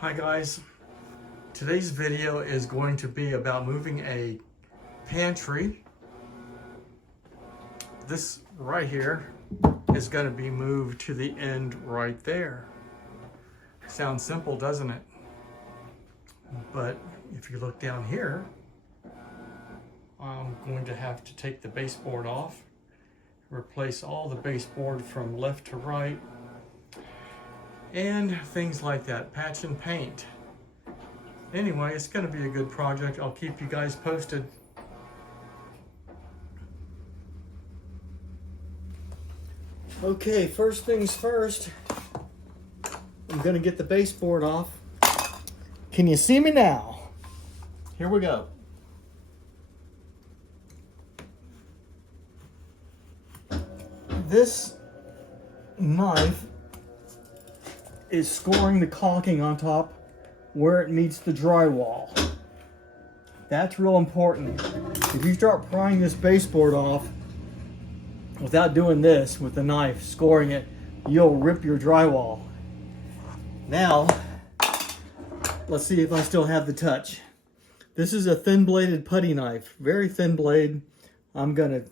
Hi guys, today's video is going to be about moving a pantry. This right here is going to be moved to the end right there. Sounds simple, doesn't it? But if you look down here, I'm going to have to take the baseboard off, replace all the baseboard from left to right, and things like that, patch and paint. Anyway, it's going to be a good project. I'll keep you guys posted. Okay, first things first, I'm going to get the baseboard off. Can you see me now? Here we go. This knife is scoring the caulking on top where it meets the drywall. That's real important. If you start prying this baseboard off without doing this with the knife, scoring it, you'll rip your drywall. Now, let's see if I still have the touch. This is a thin bladed putty knife, very thin blade. I'm gonna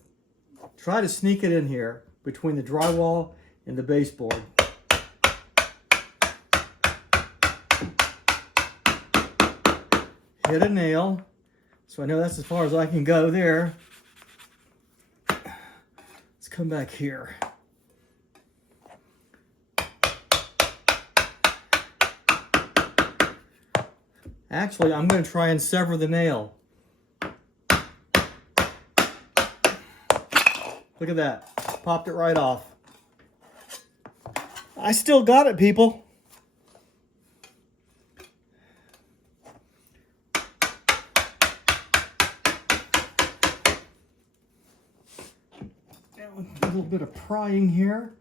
try to sneak it in here between the drywall and the baseboard. Hit a nail, so I know that's as far as I can go there. Let's come back here. Actually, I'm going to try and sever the nail. Look at that. Popped it right off. I still got it, people. A little bit of prying here.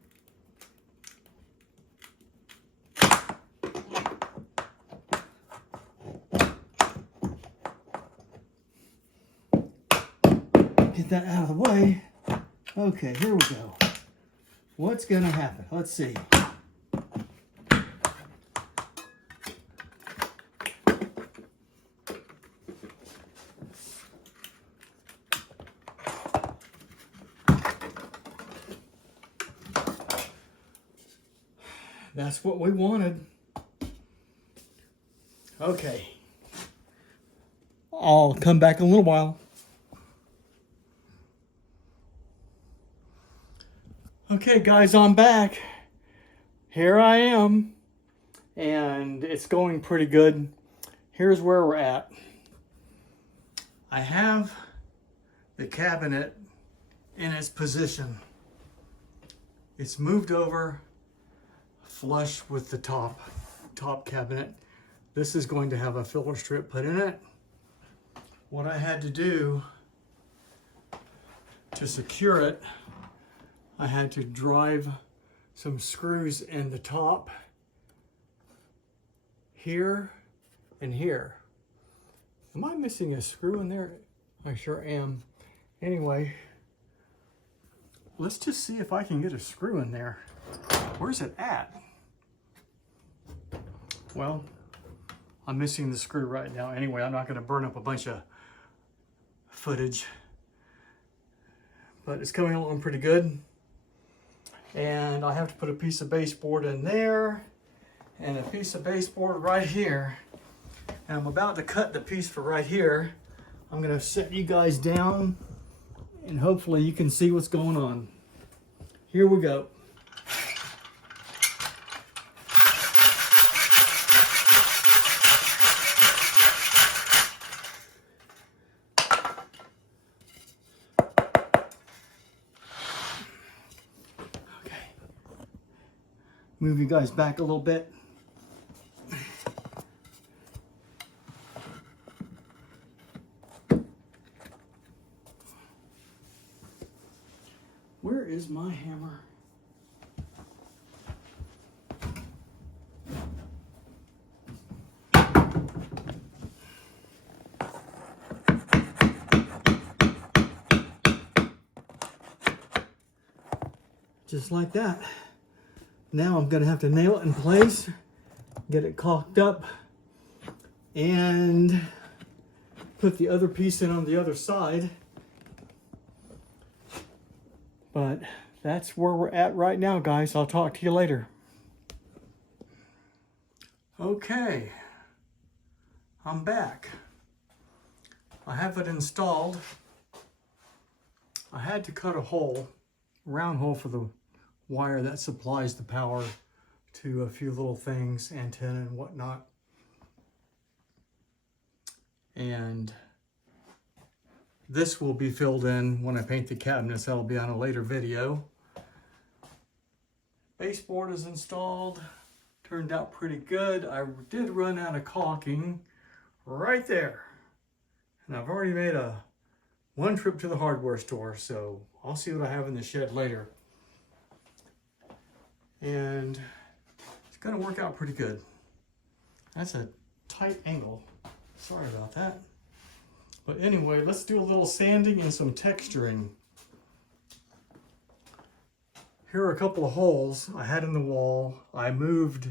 Get that out of the way. Okay, here we go. What's gonna happen? Let's see. That's what we wanted. Okay. I'll come back in a little while. Okay guys, I'm back. Here I am. And it's going pretty good. Here's where we're at. I have the cabinet in its position. It's moved over flush with the top cabinet. This is going to have a filler strip put in it. What I had to do to secure it, I had to drive some screws in the top here and here. Am I missing a screw in there? I sure am. Anyway, let's just see if I can get a screw in there. Where's it at? Well, I'm missing the screw right now. Anyway, I'm not going to burn up a bunch of footage, but it's coming along pretty good. And I have to put a piece of baseboard in there and a piece of baseboard right here. And I'm about to cut the piece for right here. I'm going to set you guys down and hopefully you can see what's going on. Here we go. Move you guys back a little bit. Where is my hammer? Just like that. Now I'm going to have to nail it in place get it caulked up, and put the other piece in on the other side. But that's where we're at right now, guys. I'll talk to you later. Okay, I'm back. I have it installed. I had to cut a hole, round hole for the wire that supplies the power to a few little things, antenna and whatnot. And this will be filled in when I paint the cabinets. That'll be on a later video. Baseboard is installed. Turned out pretty good. I did run out of caulking right there. And I've already made one trip to the hardware store, so I'll see what I have in the shed later. And it's gonna work out pretty good. That's a tight angle. Sorry about that. But anyway, let's do a little sanding and some texturing. Here are a couple of holes I had in the wall. I moved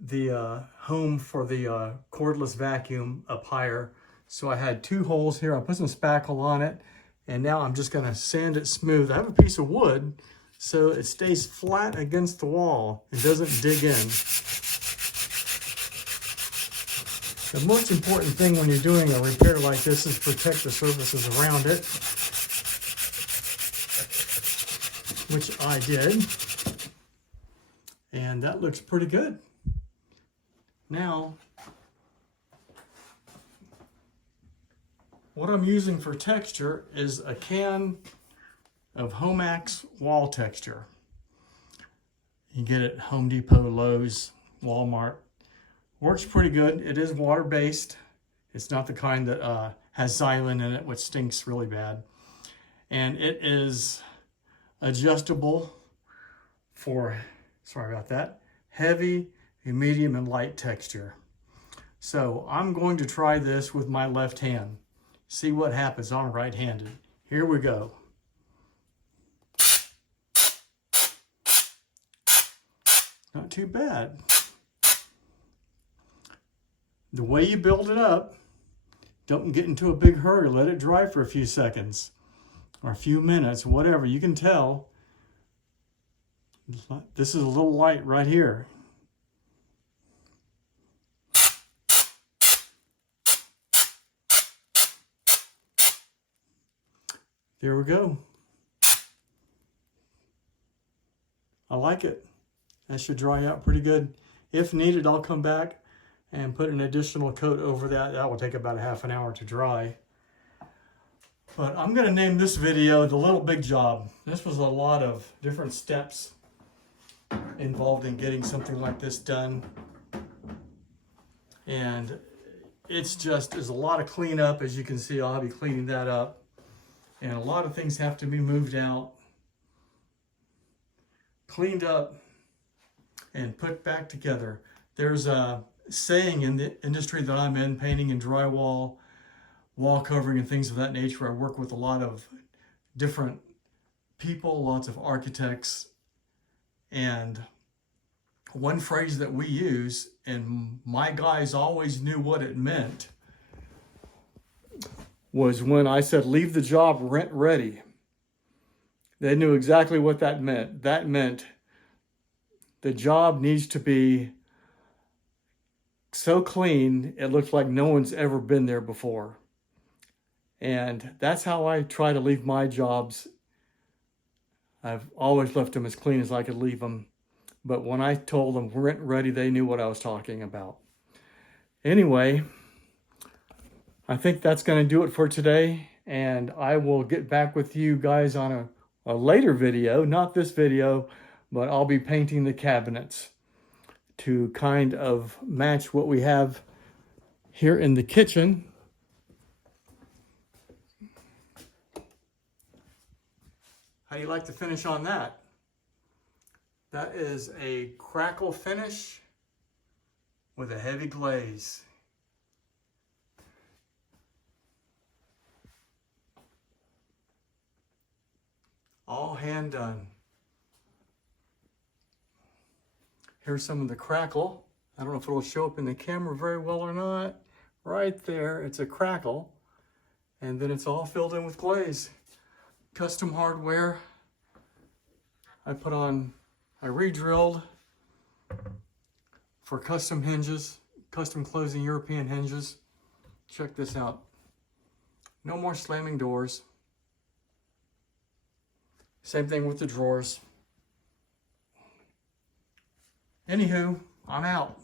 the home for the cordless vacuum up higher. So I had 2 holes here. I put some spackle on it, and now I'm just gonna sand it smooth. I have a piece of wood, so it stays flat against the wall and doesn't dig in. The most important thing when you're doing a repair like this is protect the surfaces around it, which I did, and that looks pretty good. Now, what I'm using for texture is a can of Homax wall texture. You get it at Home Depot, Lowe's, Walmart. Works pretty good. It is water-based. It's not the kind that has xylem in it, which stinks really bad. And it is adjustable for, sorry about that, heavy, medium, and light texture. So I'm going to try this with my left hand. See what happens on right-handed. Here we go. Not too bad. The way you build it up, don't get into a big hurry. Let it dry for a few seconds or a few minutes, whatever. You can tell this is a little light right here. There we go. I like it. That should dry out pretty good. If needed, I'll come back and put an additional coat over that. That will take about a half an hour to dry. But I'm gonna name this video The Little Big Job. This was a lot of different steps involved in getting something like this done. And it's just, there's a lot of cleanup. As you can see, I'll be cleaning that up. And a lot of things have to be moved out, cleaned up, and put back together. There's a saying in the industry that I'm in, painting and drywall, wall covering and things of that nature. I work with a lot of different people, lots of architects, and one phrase that we use, and my guys always knew what it meant, was when I said, leave the job rent ready. They knew exactly what that meant. That meant the job needs to be so clean, it looks like no one's ever been there before. And that's how I try to leave my jobs. I've always left them as clean as I could leave them. But when I told them rent ready, they knew what I was talking about. Anyway, I think that's going to do it for today. And I will get back with you guys on a later video, not this video, but I'll be painting the cabinets to kind of match what we have here in the kitchen. How do you like the finish on that? That is a crackle finish with a heavy glaze. All hand done. Here's some of the crackle I don't know if it'll show up in the camera very well or not. Right there, it's a crackle. And then it's all filled in with glaze. Custom hardware. I re-drilled for custom hinges, custom closing European hinges. Check this out. No more slamming doors. Same thing with the drawers. Anywho, I'm out.